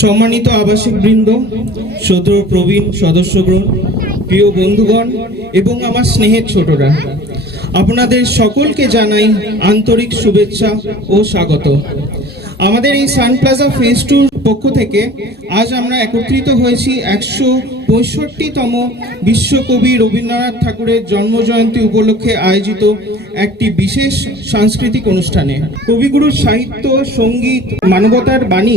সম্মানিত আবাসিক বৃন্দ, শ্রদ্ধেয় প্রবীণ সদস্যগণ, প্রিয় বন্ধুগণ এবং আমার স্নেহের ছোটরা, আপনাদের সকলকে জানাই আন্তরিক শুভেচ্ছা ও স্বাগত। আমাদের এই সান প্লাজা ফেজ 2 পক্ষ থেকে আজ আমরা একত্রিত হয়েছি 165তম বিশ্বকবি রবীন্দ্রনাথ ঠাকুরের জন্মজয়ন্তী উপলক্ষে আয়োজিত একটি বিশেষ সাংস্কৃতিক অনুষ্ঠানে। কবিগুরুর সাহিত্য, সঙ্গীত, মানবতার বাণী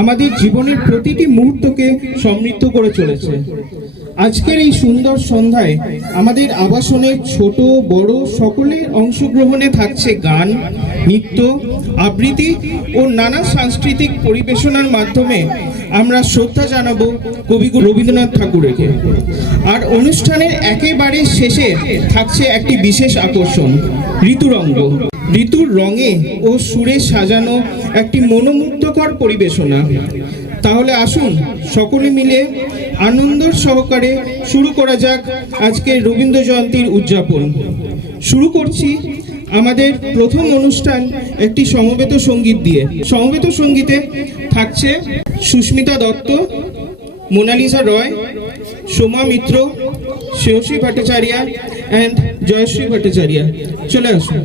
আমাদের জীবনের প্রতিটি মুহূর্তকে সমৃদ্ধ করে চলেছে। আজকের এই সুন্দর সন্ধ্যায় আমাদের আবাসনের ছোট বড় সকলের অংশগ্রহণে থাকছে গান, নৃত্য, আবৃত্তি ও নানা সাংস্কৃতিক পরিবেশনার মাধ্যমে আমরা শ্রদ্ধা জানাবো কবিগুরু রবীন্দ্রনাথ ঠাকুরকে। আর অনুষ্ঠানের একেবারে শেষে থাকছে একটি বিশেষ আকর্ষণ, ঋতুরঙ্গ। ঋতুর রঙে ও সুরে সাজানো একটি মনোমুগ্ধকর পরিবেশনা। তাহলে আসুন সকলে মিলে আনন্দ সহকারে শুরু করা যাক আজকের রবীন্দ্র জয়ন্তীর উদযাপন। শুরু করছি আমাদের প্রথম অনুষ্ঠান একটি সমবেত সঙ্গীত দিয়ে। সমবেত সঙ্গীতে থাকছে সুস্মিতা দত্ত, মোনালিসা রয়, সোমা মিত্র, শ্রেয়সী ভট্টাচার্য অ্যান্ড জয়শ্রী ভট্টাচার্য। চলে আসুন।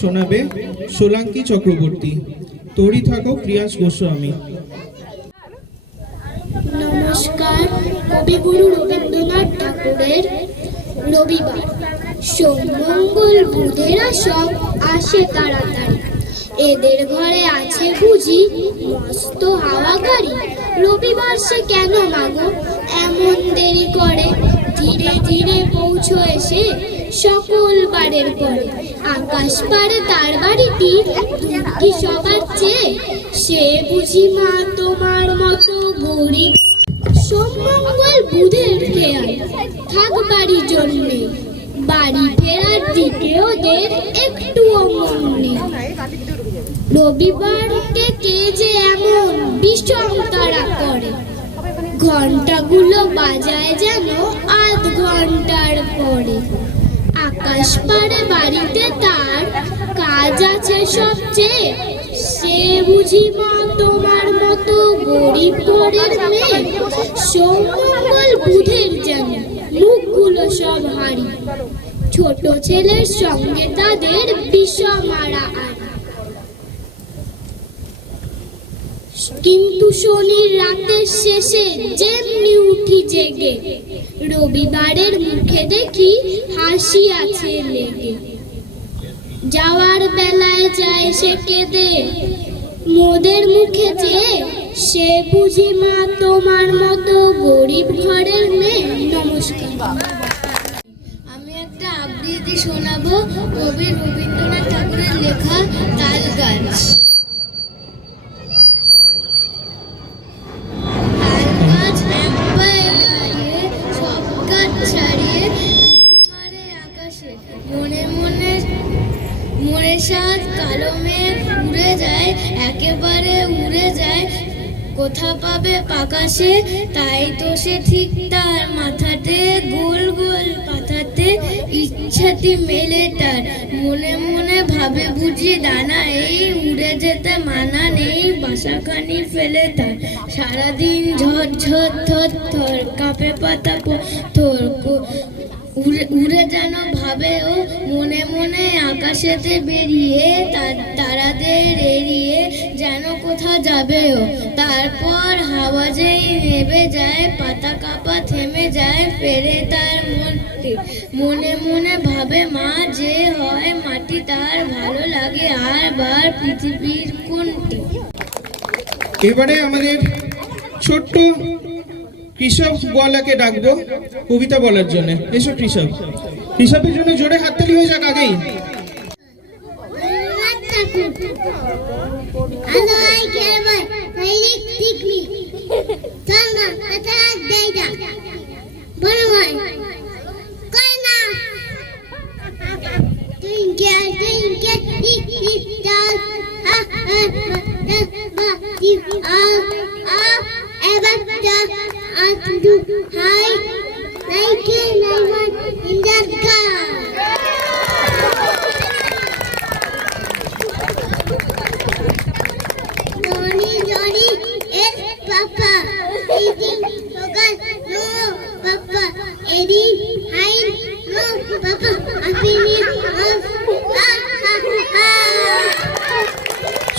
শোনাবে সোলাঙ্কি চক্রবর্তী। তৈরি থাকো প্রিয়াস গোস্বামী। নমস্কার। কবিগুরু রবীন্দ্রনাথ ঠাকুরের রবিবার। সোম মঙ্গল বুধেরা সব আসে তাড়াতাড়ি, এদের ঘরে আছে বুঝি মস্ত হাওয়া গাড়ি। রবিবার সে কেন মাগো এমন দেরি করে, ধীরে ধীরে পৌঁছো এসে সকল বারের পরে। আকাশ পারে তার বাড়িটি কি সবার চেয়ে, সে বুঝি মা তোমার মতো গরিব। সোমমঙ্গল বুধের খেয়াল থাকবারই জন্যে, বাড়ি ফেরার দিকে ওদের একটুও মন নেই। রবিবারকে কে যে এমন বিষম তারা করে, ঘন্টাগুলো বাজায় যেন আধ ঘন্টার পরে। আকাশ পাড়ে বাড়িতে তার কাজ আছে সবচেয়ে, সে বুঝি মা তোমার মতো গরিব ঘরের মেয়ে। সোমমঙ্গল বুধের যেন মুখগুলো সব হারি, ছোট ছেলের সঙ্গে তাদের বিষম মারামারি। কিন্তু শনির রাতের শেষে যেমনি উঠি জেগে, রবিবারের মুখে দেখি হাসি আছে লেগে। যাওয়ার বেলায় যায় সে কেঁদে মোদের মুখে চেয়ে, সে বুঝি মা তোমার মতো গরিব ঘরের মেয়ে। নমস্কার। আমি একটা আবৃত্তি শোনাবো কবি রবীন্দ্রনাথ ঠাকুরের লেখা তাল গাছ। তাল গাছ এক পায়ে দাঁড়িয়ে সব গাছ ছাড়িয়ে উঁকি মারে আকাশে, মনে মনে মনে সাত কালো মেঘ উড়ে যায়, একেবারে উড়ে যায়। কোথা পাবে পাকাশে, তাই তো সে ঠিক তার মাথাতে গোল গোল পাতাতে ইচ্ছাতি মেলে তার। মনে মনে ভাবে বুঝি ডানা এই, উড়ে যেতে মানা নেই বাসাখানি ফেলে তার। সারাদিন ঝড় ঝড় থর থর কাঁপে পাতা পথর, উড়ে যেন ভাবে ও মনে মনে আকাশেতে বেরিয়ে, তারাদের এড়িয়ে যেন কোথা যাবে ও। তারপর হাওয়া যেই নেবে যায়, পাতা কাঁপা থেমে যায়, ফেরে তার মনকে। মনে মনে ভাবে মা যে হয় মাটি, তার ভালো লাগে আর বার পৃথিবীর কোনটি। এবারে আমাদের ছোট্ট কৃষক বলাকে ডাকবো কবিতা বলার জন্য। এসো কৃষক। কৃষকের জন্য জোরে হাততালি হয়ে যাক আগেই।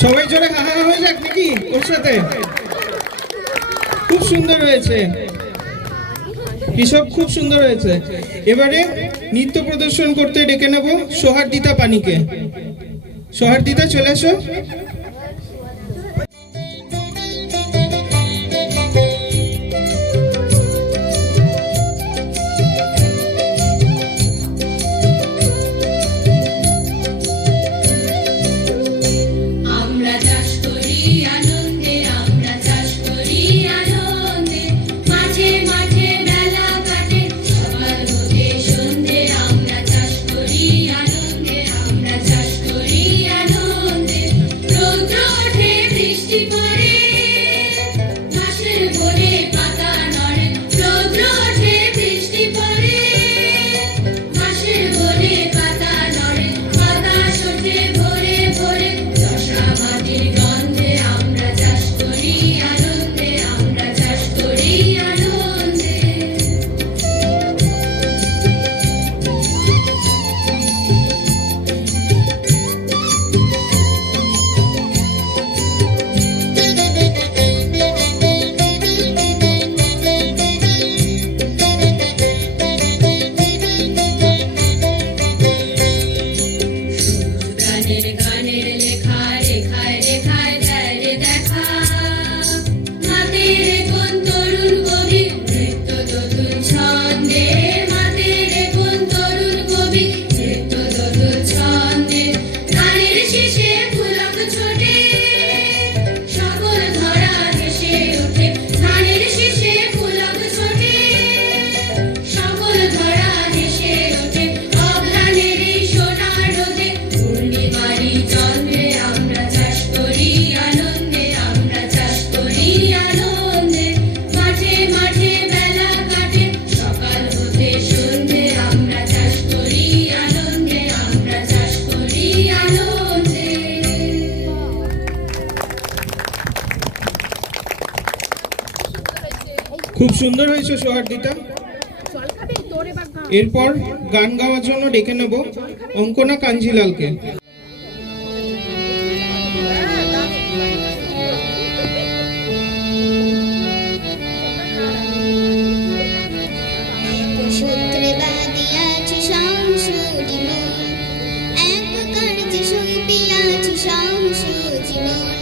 সবাই জোরে হা হা হয়ে যাক নাকি ওর সাথে। খুব সুন্দর হয়েছে কৃষক, খুব সুন্দর হয়েছে। এবারে নৃত্য প্রদর্শন করতে ডেকে নেব সোহার্দিতা পানিকে। সোহার্দিতা চলে এসো। Pro খুব সুন্দর হয়েছে সোহার্দিতা। এরপর গান গাওয়ার জন্য ডেকে নেব অঙ্কনা কাঞ্জিলালকে। সূত্রে বাঁধিয়াছি সংসুরি মন, এক কার্যে সঁপিয়াছি সংসুজি মন।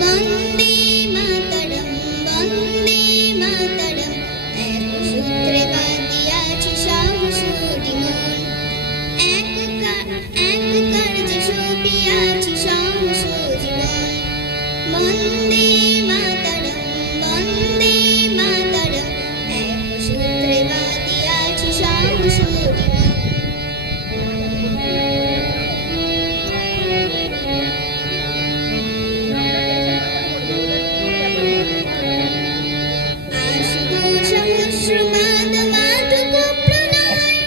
বন্দে মাতরম, বন্দে মাতরম, এক সূত্রে বাঁধিয়াছি সংসুরি মন, এক কার্যে সঁপিয়াছি সংসুজি মন। বন্দে মাতরম, বন্দে মাতরম, এক সূত্রে বাঁধিয়াছি সংসুরি মন। আসবো সহস্রপাদ মাধব প্রণয়,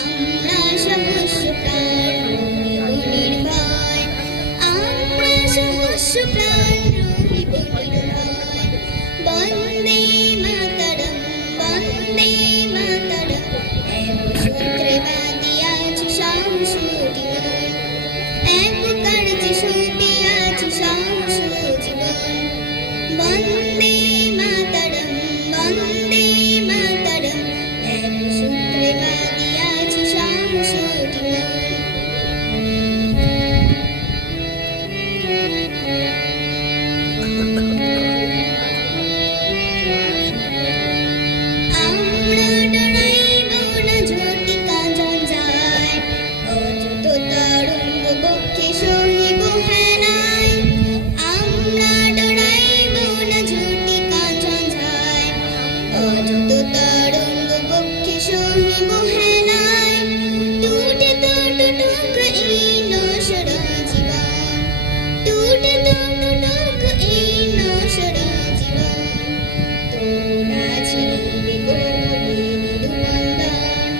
আমরা সহস্র প্রাণ রহিব নির্ভয়, আমরা সহস্র প্রাণ রহিব নির্ভয়। বন্দে মাতরম, বন্দে মাতরম, এক সূত্রে বাঁধিয়াছি সংসুরি মন, এক কার্যে সঁপিয়াছি সংসুজি মন। বন্দে মাতরম, বন্দে মাতরম, এক সূত্রে বাঁধিয়াছি সংসুরি মন। আমরা ডরাইব না ঝটিকা ঝঞ্ঝায়, অযুত তরঙ্গ বক্ষে সহিব হেলায়। আমরা ডরাইব না ঝটিকা ঝঞ্ঝায়, অযুত তরঙ্গ বক্ষে সহিব হেলায়। টুটে তো টুটুক এই নশ্বর জীবন, টুটে তো টুটুক এই নশ্বর জীবন। তোরা ছিড়িবি করবি নিরুবন্ধন।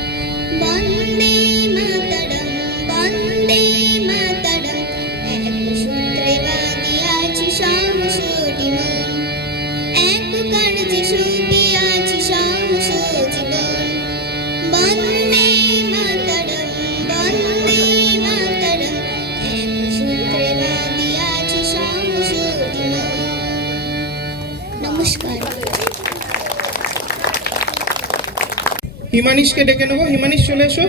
বন্দে মাতরম, বন্দে মাতরম, এক সূত্রে বাঁধিয়াছি সংসুরি মন, এক কার্যে সঁপিয়াছি সংসুজি মন। বন্দে মাতরম, বন্দে মাতরম, এক সূত্রে বাঁধিয়াছি সংসুরি মন। নমস্কার। হিমানিশকে ডেকে নেব। হিমানিশ চলে এসো।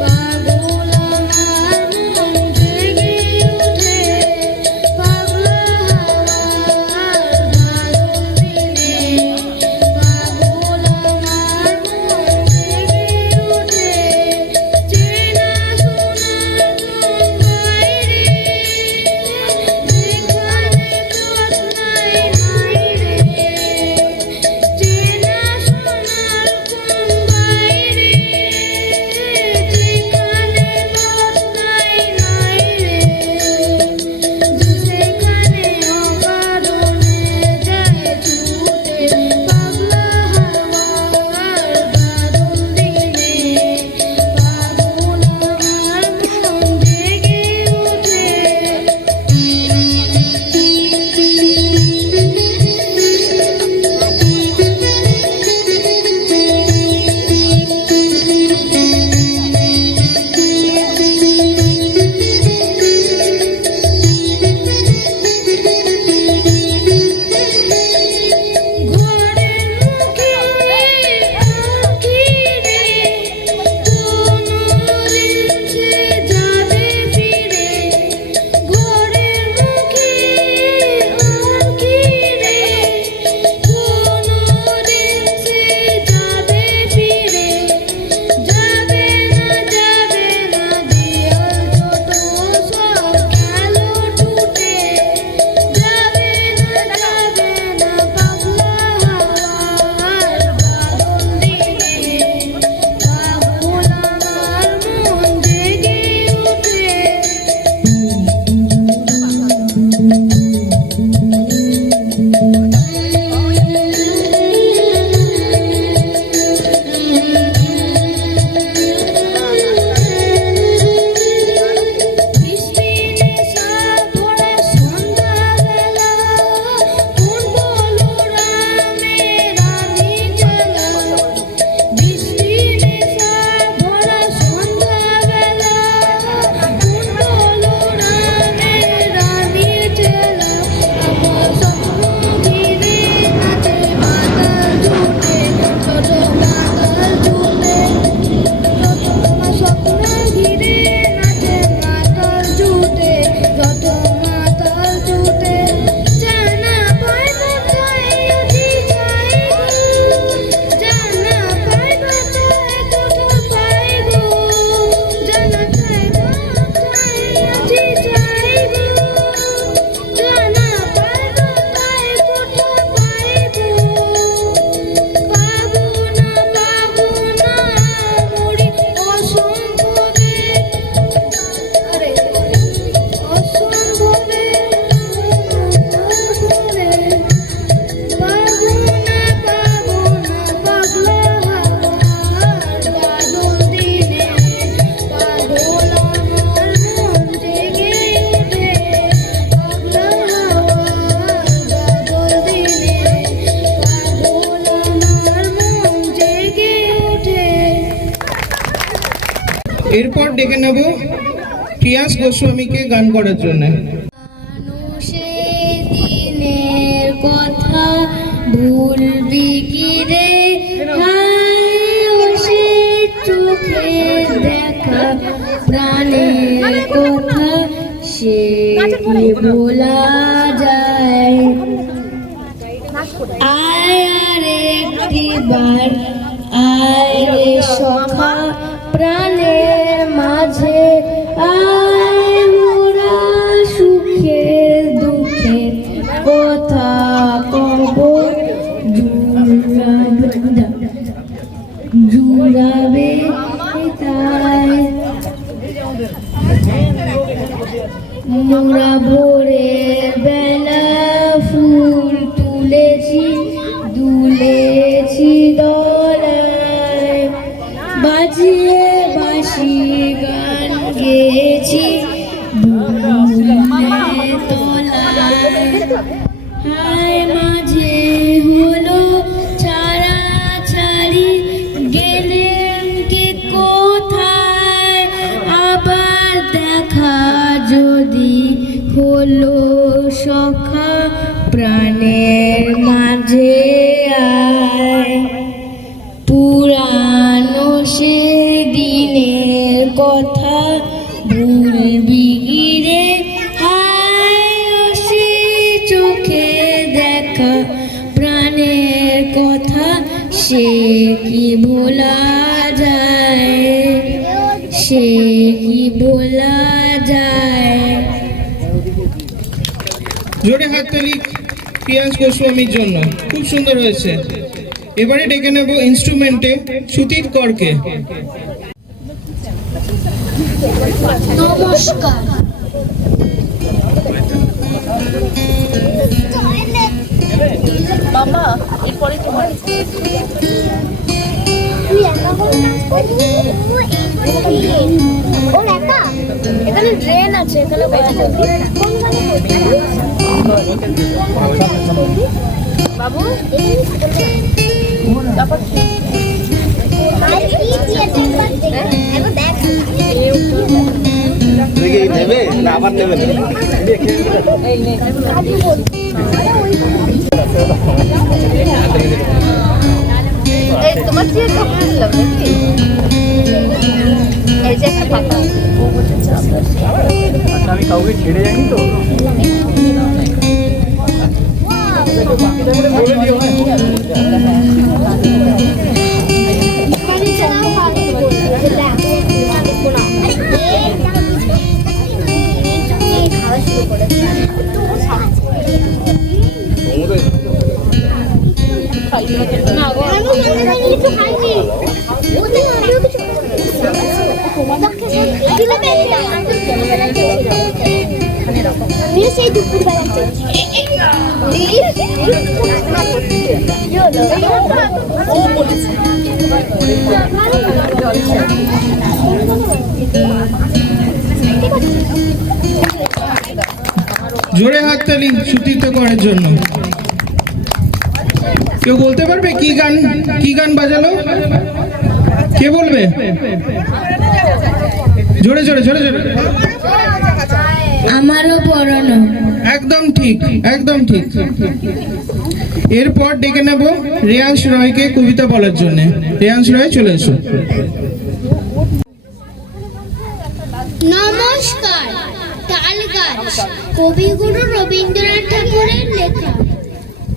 পাগল আমার মন জেগে ওঠে, এরপর ডেকে নেব প্রিয়াস গোস্বামীকে গান করার জন্য। মানুষের দিনের কথা ভুলবি কি রে, হায় ও সে চোখে দেখা প্রাণের কথা সে কি বলা যায়। আয় আর একটিবার আয় রে সখা প্রাণের মাঝে, আয় মোরা সুখের দুঃখের কথা কব, জুড়াবে তাই। মোরা ভোরের বেলা ফুল তুলেছি, দুলেছি দলায়, বাজিয়ে বাঁশি গান গেয়েছি বুলবুলের তলায়। হায় মাঝে হলো ছাড়া ছাড়ি, গেলেন কে কোথায়, আবার দেখা যদি হলো সখা প্রাণের মাঝে আয়। পুরানো সে দিনের কথা ভুলবি কি রে, হায় ও সে চোখে দেখা প্রাণের কথা সে কি ভোলা যায়, সে কি ভোলা যায়। জোরে হাততালি প্রিয়াস গোস্বামীর জন্য, খুব সুন্দর হয়েছে। এবারে ডেকে নেব ইনস্ট্রুমেন্টে সুতীর করকে। নমস্কার। বাবা এরপরে তোমার ওর একা এখানে ড্রেন আছে, এখানে বাবু তারপর নেবে না আবার নেবে না? এই তোমার যে কাপড় নাকি এই যে একটা ফাঁকা আমি কাউকে ছেড়ে যাইনি তো। সেই দুপুর বেলা জোরে হাততালি সুতীর্থ করার জন্য। কেউ বলতে পারবে কি গান বাজালো? কে বলবে? জোরে জোরে জোরে জোরে। আমারও পড়ানো। একদম ঠিক, একদম ঠিক। এরপর ডেকে নেব রেয়াংশ রয়কে কবিতা বলার জন্য। রেয়াংশ রয় চলে এসো। নমস্কার। তাল গাছ কবিগুরু রবীন্দ্রনাথ ঠাকুরের লেখা।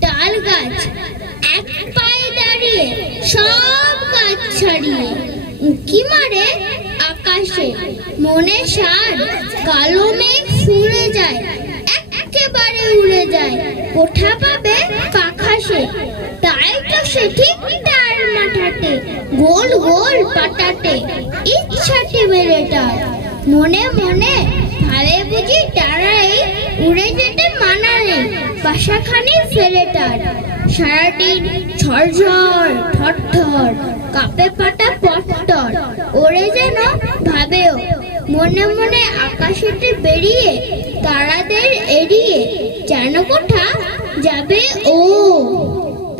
তাল গাছ এক পায়ে দাঁড়িয়ে সব গাছ ছাড়িয়ে উঁকি মারে আকাশে, মনে সার কালো মেঘ ফুরে যায়, একেবারে উড়ে যায়, কোঠা পাবে পাখাসে। তাই তো সে ঠিক তার মাথাতে গোল গোল পাতাতে ইচ্ছাটি বেড়েটার, মনে মনে ভাবে বুঝি তারাই উড়ে যেতে মানা নেই, বাসাখানি ফেলে তার। সারাদিন ঝড়ঝড় থরথর কাঁপে পাতা পট্টর, ওরে যেন ভাবেও মনে মনে আকাশেতে বেরিয়ে তারাদের এড়িয়ে যেন কোঠা যাবে ও।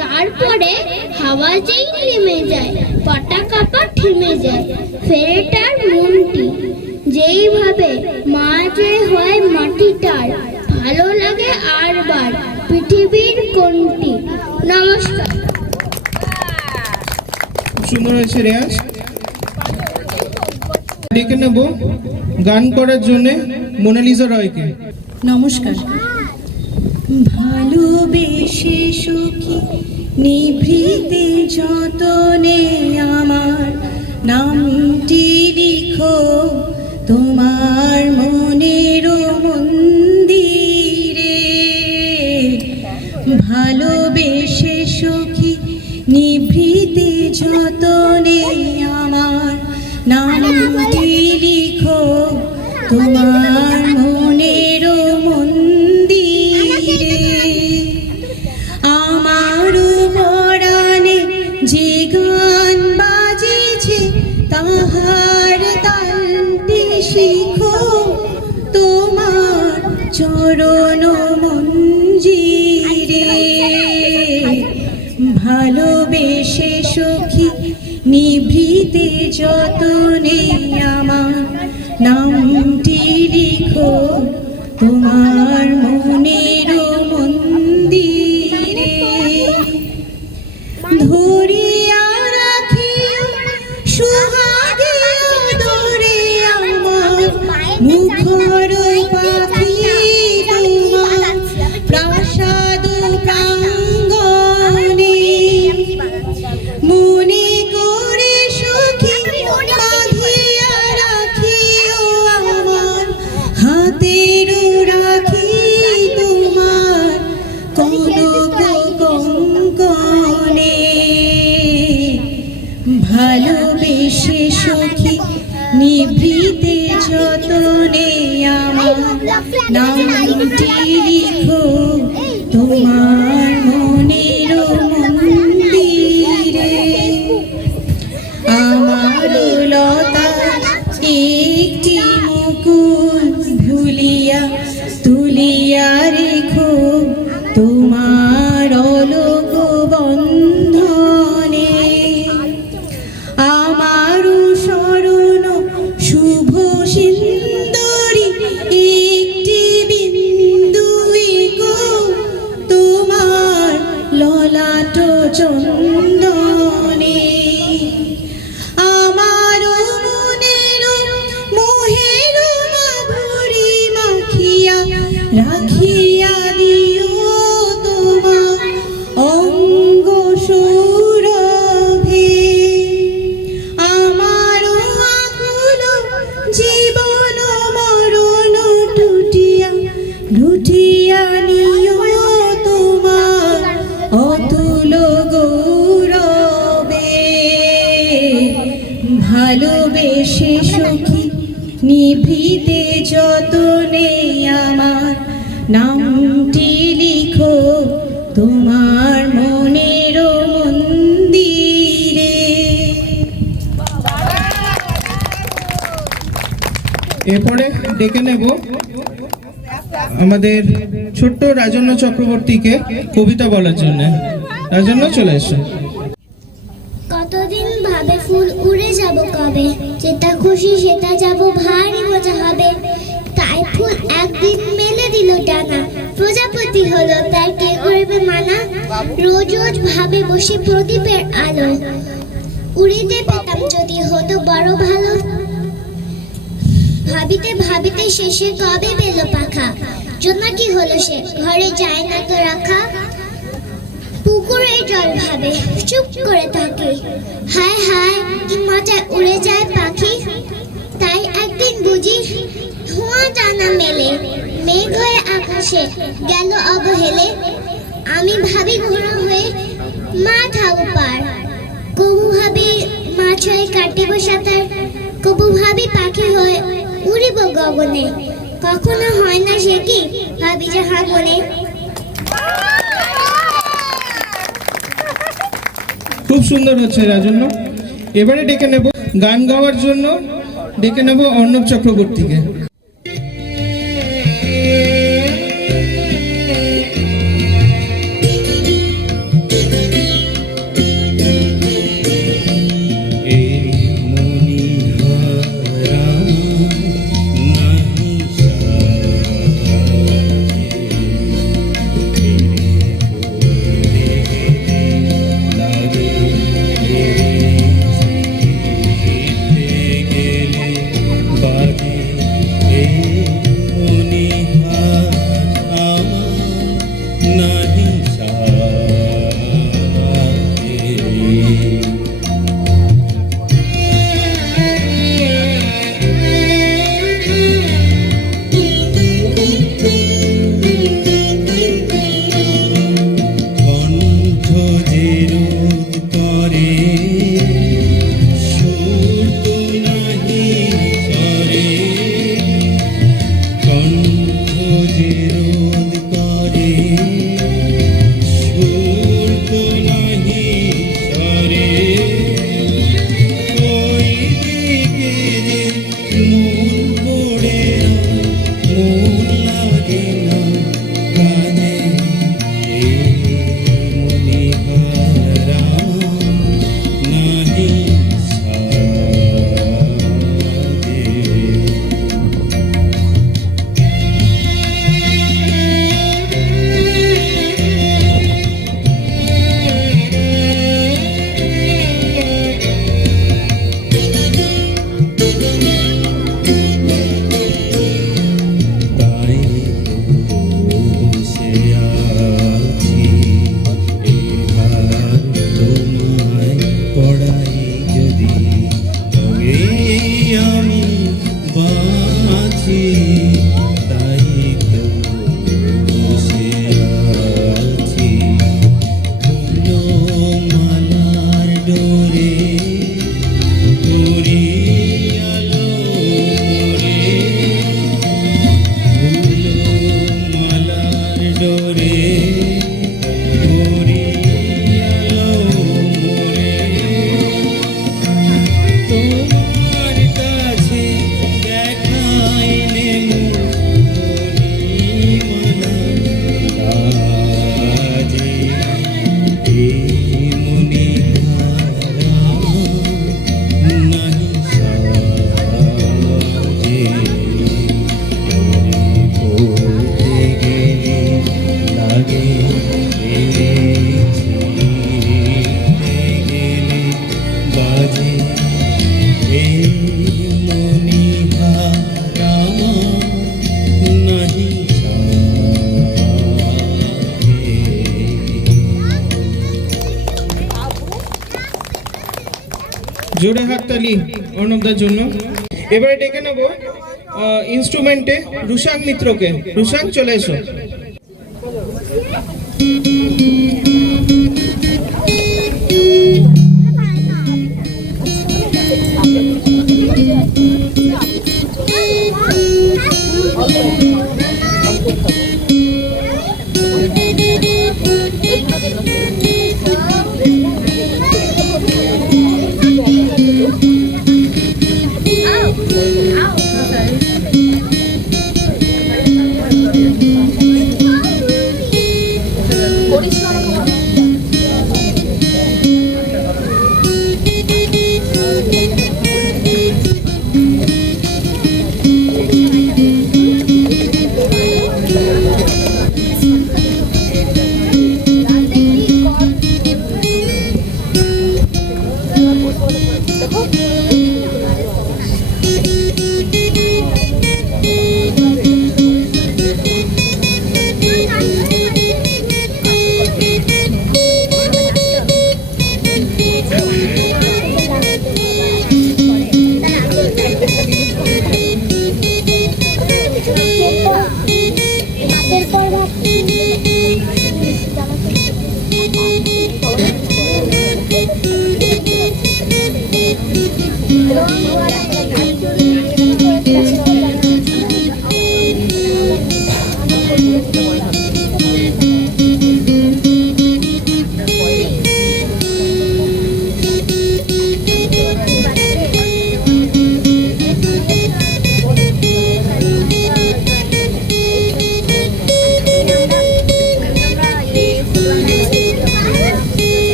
তারপরে হাওয়া যেই নেমে যায় পাটা কাপা থেমে যায়, ফেরে তার মনটি। যেইভাবে মাঝে হয় মাটিটার, ভালো লাগে আর বার পৃথিবীর কোনটি। নমস্কার। সুন্দর হয়েছে রেয়াজ। ডেকে নেব গান করার জন্য মোনালিসা রয়কে। নমস্কার। ভালোবেসে সুখী নিভৃতে যতনে আমার নামটি লিখো তোমার মনের মন্দিরে। ভালোবেসে সুখী নিভৃতে যতনে আমার নামটি লিখো তোমার মনের মন্দিরে। আমার পরাণে যে গান বাজেছে তাহার তালটি শিখো তোমার চরণ মঞ্জিরে। ভালোবেসে সখী নিভৃতে যতনে আমার নামটি লিখো তোমার মনের মন্দিরে। ধরিয়া রাখি সুহাগে আদরে আমার মুখর পাখি তোমার প্রাসাদ প্রাঙ্গণে। মনে করে সখী বাঁধিয়া রাখিও আমার হাতের রাখি তোমার কনক কঙ্কণে। ভালোবেসে সখী নিভৃতে যতনে আমার নামটি লিখো তোমার মনের মন্দিরে। আমার লতা একটি মুকুল ভুলিয়া তুলিয়া রেখো তোমার অলোক বন্ধনে। আমার শরণ শুভ সিন্দুরি একটি বিন্দু গো তোমার ললাট চন্দনে। আমার মনের মোহের মাধুরী মাখিয়া রাখিয়া দিও তোমার অঙ্গ সৌরভে। আমার আকুল জীবন মরণ টুটিয়া লুটিয়া নিও তোমার অতুল গৌরবে। ভালোবেসে সখী নিভৃতে যতনে আমার নামটি লিখো তোমার মনের মন্দিরে। এরপরে ডেকে নেব আমাদের ছোট্ট রাজন্য চক্রবর্তীকে কবিতা বলার জন্য। রাজন্য চলে এসো। কতদিন ভাবে ফুল উড়ে যাব কবে, যেটা খুশি সেটা যাব ভারী মজা হবে। তাই ফুল একদিন মেলে দিল ডানা, প্রজাপতি হলো তার কে করবে মানা। রোজ রোজ ভাবে বসে প্রদীপের আলো, উড়িতে পেতাম যদি হতো বড় ভালো। ভাবিতে ভাবিতে শেষে কবে পেল পাখা, জোনাকি হলো সে ঘরে যায় না তো রাখা। পুকুরের জল ভাবে চুপ করে থাকে, হায় হায় কি মজায় উড়ে যায় পাখি। তাই একদিন বুঝি ধোঁয়া টানা মেলে, মেঘ হয়ে আকাশে গেল অবহেলে। আমি ভাবি ঘোড়া হয়ে মাঠ পার, কবু ভাবি মাছ হয়ে কাটিব সাঁতার, কবু ভাবি পাখি হয়ে উড়িব গগনে। কখনো হয় না সে কি ভাবি যাহা মনে। খুব সুন্দর হচ্ছে রাজন্য। এবারে ডেকে নেব গান গাওয়ার জন্য, ডেকে নেব অর্ণব চক্রবর্তীকে। জোরে হাততালি অর্ণবদার জন্য। এবারে ডেকে নেব ইনস্ট্রুমেন্টে রুশান মিত্রকে। রুশান, চলে এসো।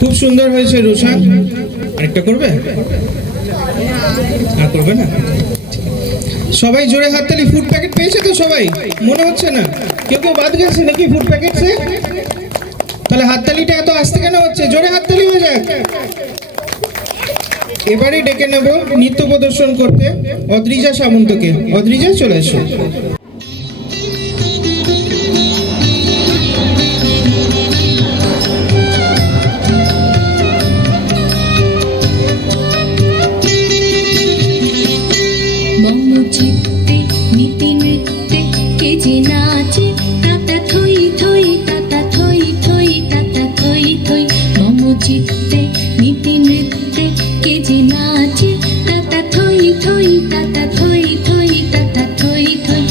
খুব সুন্দর হয়েছে রুশান। আরেকটা করবে? আর করবে না? সবাই জোরে হাততালি। ফুড প্যাকেট পেয়েছে তো সবাই? মনে হচ্ছে না কেউ কেউ বাদ গেছে নাকি ফুড প্যাকেটসে? তাহলে হাততালিটা এত আস্তে কেন হচ্ছে? জোরে হাততালি হয়ে যাক। এবারে ডেকে নেব নৃত্য প্রদর্শন করতে অদ্রিজা সামন্তকে। অদ্রিজা, চলে এসো। চিত্তে নীতি নৃত্যে কে যে নাচে তাতা থই থই তাতা থই থই তাতা থই থই। মম চিত্তে নীতি নৃত্যে কে যে নাচে তাতা থই থই তাতা থই থই তাতা থই থই।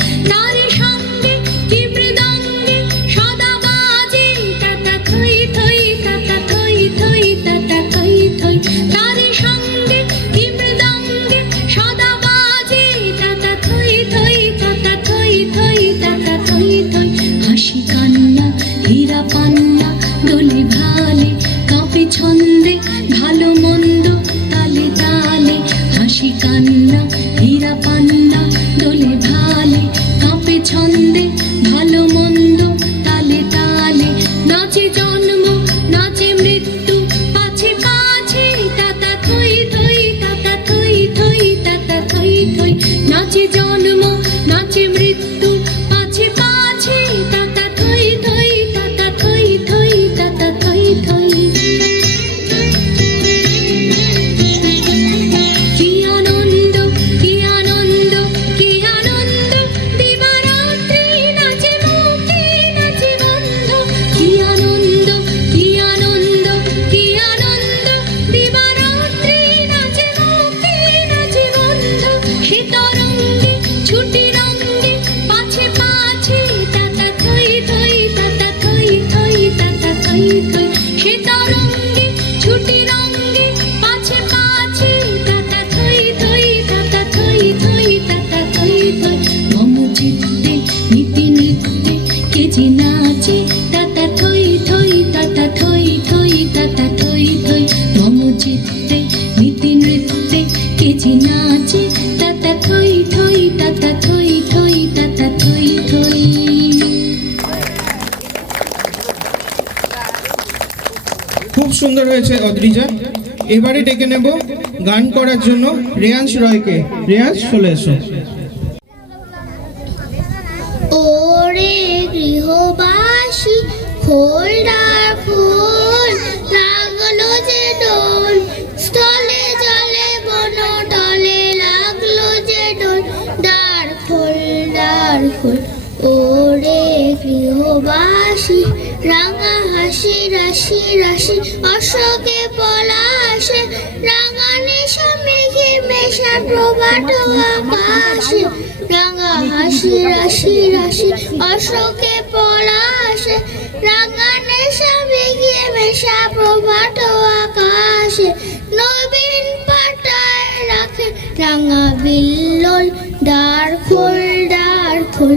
সুন্দর হয়েছে অদ্রিজা। এবারে ডেকে নেব গান করার জন্য রেয়াংশ রয়কে। রেয়াংশ চলে এসো। ওরে গৃহবাসী খোলদার খোল, লাগলো যে ডোল, স্থলে জলে বন তলে লাগলো যে ডোল, দ্বার খোল দ্বার খোল। ওরে গৃহবাসী রাঙা হাসি রাশি রাশি অশোকে পলাশে, রাঙা নিশা মেঘে মেশা প্রভাত আকাশে, রাঙা হাসি রাশি রাশি অশোকে পলাশে, রাঙা নেশা মেঘে মেশা প্রভাত আকাশে, নবীন পাতায় রাখে রাঙা বিল্লল, দ্বার খোল দ্বার খোল।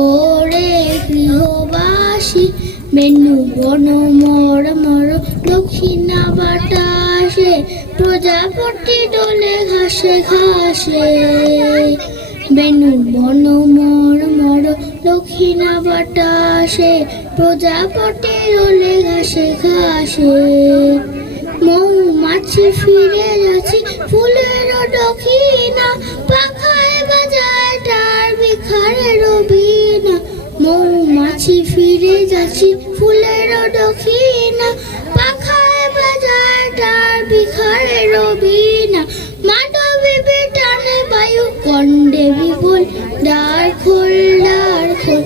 ওরে গৃহবাসী মেনু বন মর মর দক্ষিণা বাতাসে, প্রজাপতি দোলে ঘাসে ঘাসে, বেনু বন মর মর দক্ষিণা বাতাসে, প্রজাপতি দোলে ঘাসে ঘাসে। মৌমাছি ফিরে যাচ্ছে ফুলের দক্ষিণা, পাখায় বাজায় তার বিখারের বীণা। মৌমাছি ফিরে যাচ্ছে ফুলের দক্ষিণা, পাখায় বাজায় তার বিখারের বীণা। মাধবী টানে বায়ু কণ্ডে বিপুল, দ্বার খোল দ্বার খোল।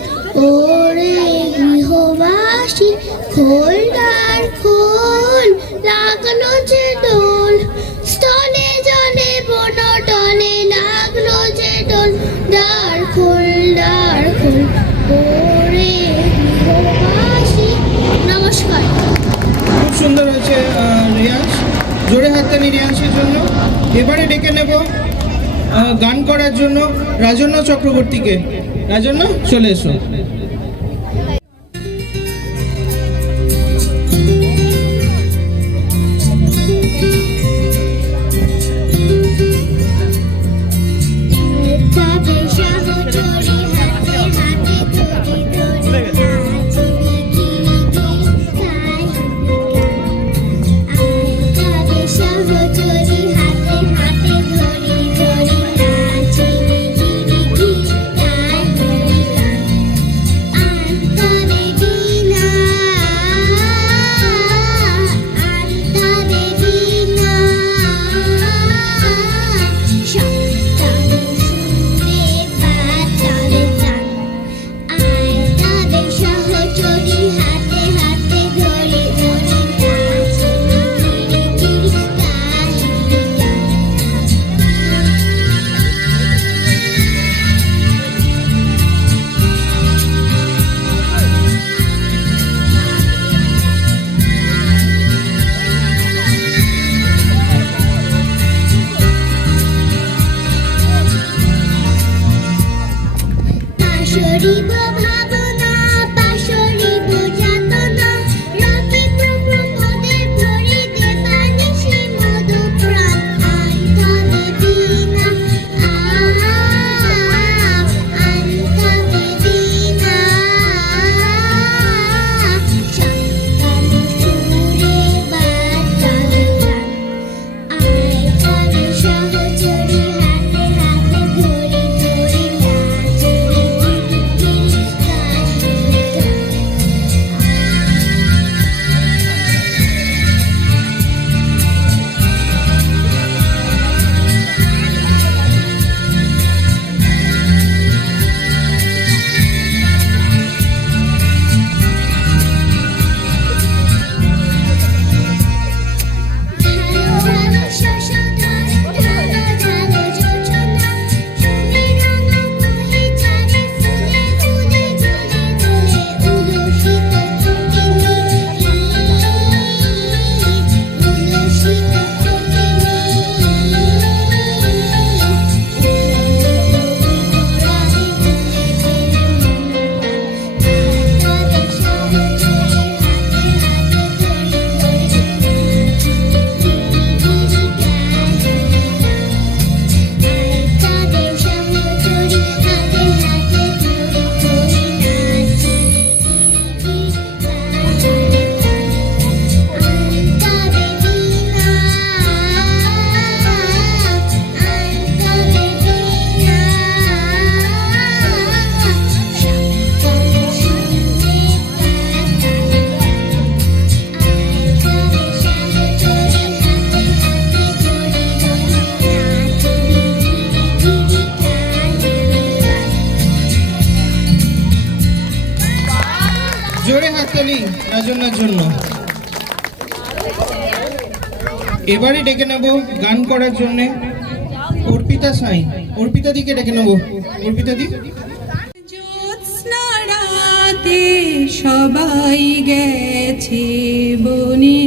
ওরে গৃহবাসী খোল দ্বার খোল, লাগলো যে ডোল, স্থলে জলে বন তলে লাগলো যে ডোল, দ্বার খোল দ্বার খোল। ওরে গৃহবাসী। নমস্কার। খুব সুন্দর হয়েছে রেয়াংশ, জোরে হাততালি রেয়াংশের জন্য। এবারে ডেকে নেব গান করার জন্য রাজন্য চক্রবর্তীকে। রাজন্য চলে এসো। জোরে হাততালি রাজন্যার জন্য। এবারে ডেকে নেব গান করার জন্য অর্পিতা সাই। অর্পিতা দিকে ডেকে নেব। অর্পিতা দি। জ্যোৎস্না রাতে সবাই গেছে বনে,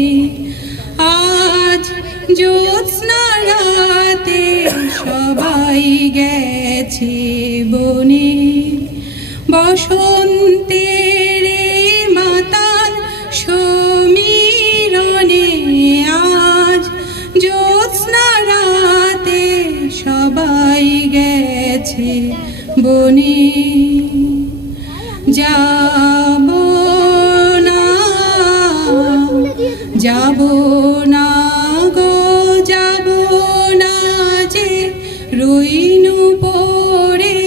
আজ জ্যোৎস্না রাতে সবাই গেছে বনে, বসন্তের মাতাল সমীরণে আজ জ্যোৎস্না রাতে সবাই গেছে বনে। যাব না যাব না গো যাব না যে রইনু পড়ে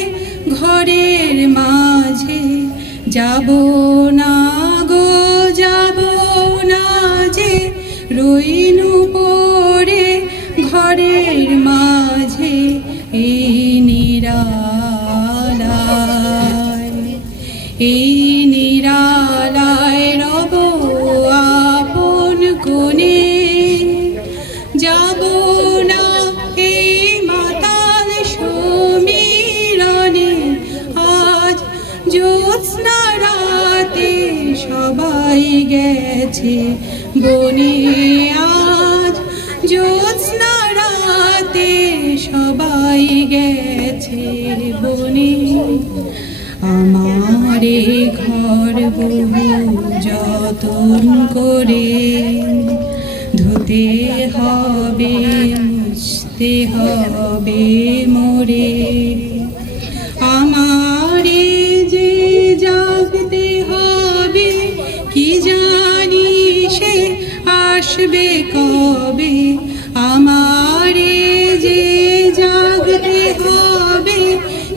ঘরের মাঝে, যাব না গো যাব না যে রইনু পড়ে ঘরের মাঝে, এই নিরালায় এই নিরালায় রব আপন কোণে, যাব না এই মাতাল সমীরণে আজ জ্যোৎস্না রাতে সবাই গেছে বনে, আজ জ্যোৎস্না রাতে সবাই গেছে বনে। আমারে ঘর বহু যতন করে ধুতে হবে মুছতে হবে মোরে, আমারে যে জাগতে হবে কি জানি সে আসবে কবে, আমারে যে জাগতে হবে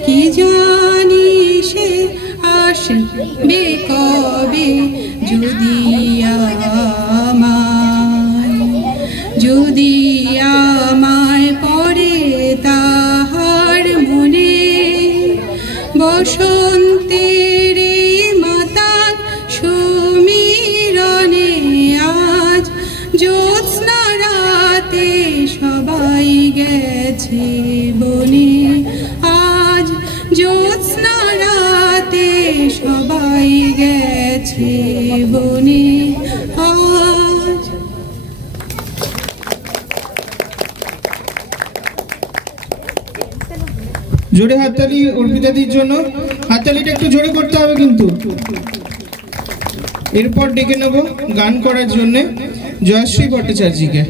কি জানি সে আসবে কবে, যদি আমায় পড়ে তাহার মনে, বসন্তের মাতাল সমীরণে আজ জ্যোৎস্না রাতে সবাই গেছে বনে, আজ জ্যোৎস্না রাতে সবাই গেছে বনে আজ। জোরে হাততালি অর্পিতা দির জন্য। হাততালিটা একটু জোরে করতে হবে কিন্তু। এরপর ডেকে নেব গান করার জন্য জয়শ্রী ভট্টাচার্যকে।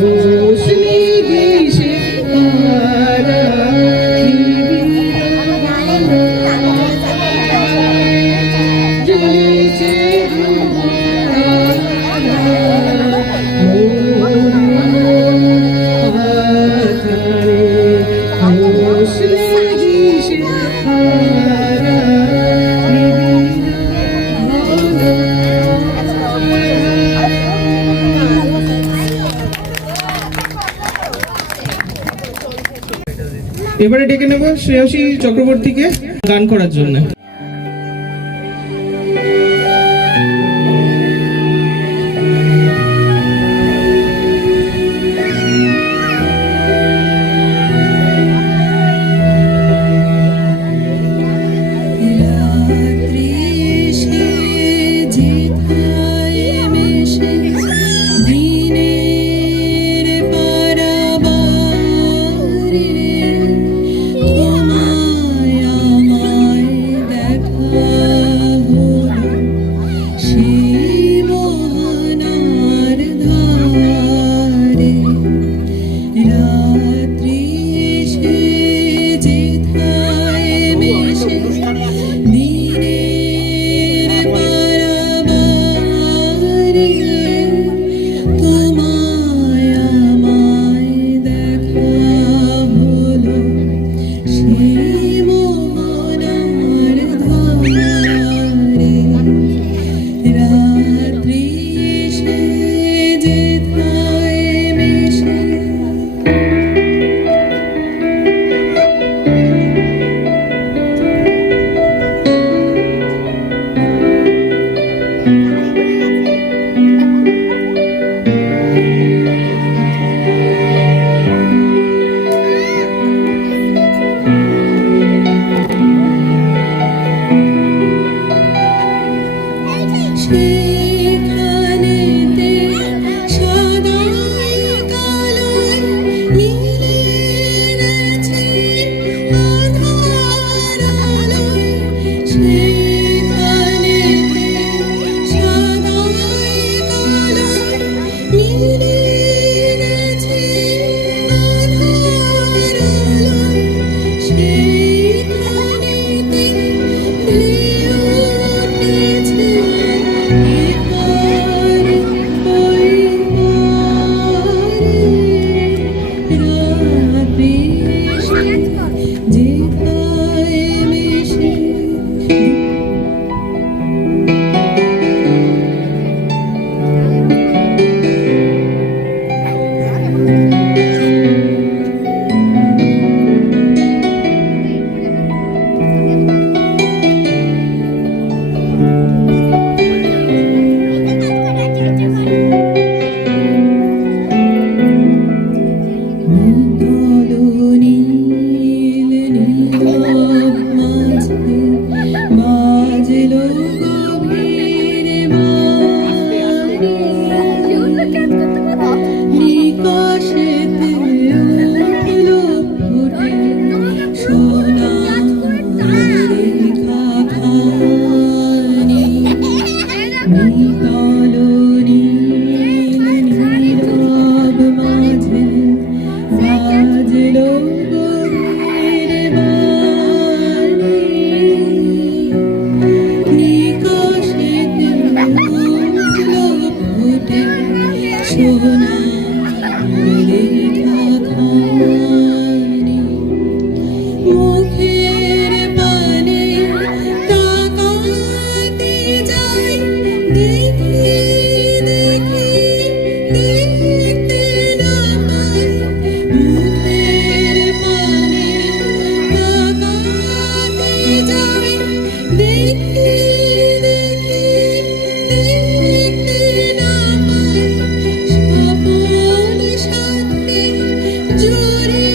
হোসনি দিশে হারা জ্বলেছে এবারে ডেকে নেব শ্রেয়সী চক্রবর্তীকে গান করার জন্য। রাত্রি যেথায় মেশে দিনের পারাবারে তোমায় আমায় দেখা হলো সেই মোহনার ধারে। রাত্রি এসে যেথায় মেশে দিনের পারাবারে তোমায় আমায় দেখা হলো সেই মোহনার ধারে। রাত্রি এসে যেথায় মেশে সেখানেতে সাদায় কালোয় মিলে গেছে আঁধার আলোয়। সেখানেতে সাদায় কালোয় মিলে গেছে আঁধার আলোয়। সেখানেতে ধেয়ে উঠেছে এপারে ওই পারে। রাত্রি এসে যেথায় মেশে নীল নীরব মাঝে বাজলো গভীর বাণী। নিকাশেতে উঠলো ফুটে সোনার রেখাখানি। নিতল নীল নীরব মাঝে বাজলো গভীর বাণী। নিকাশেতে উঠলো ফুটে সোনার রেখাখানি। মুখের পানে তাকাতে যাই দেখি দেখি দেখতে না পাই। মুখের পানে তাকাতে যাই দেখি দেখি দেখতে না পাই। স্বপন সাথে জুড়ে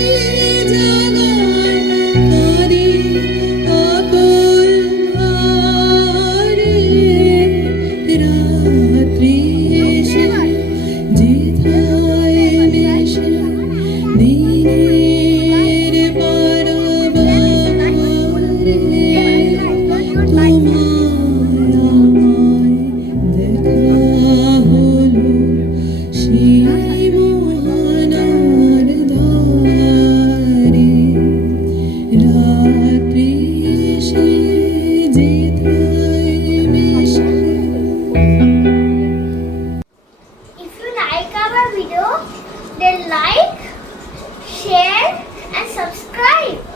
then like, share and subscribe.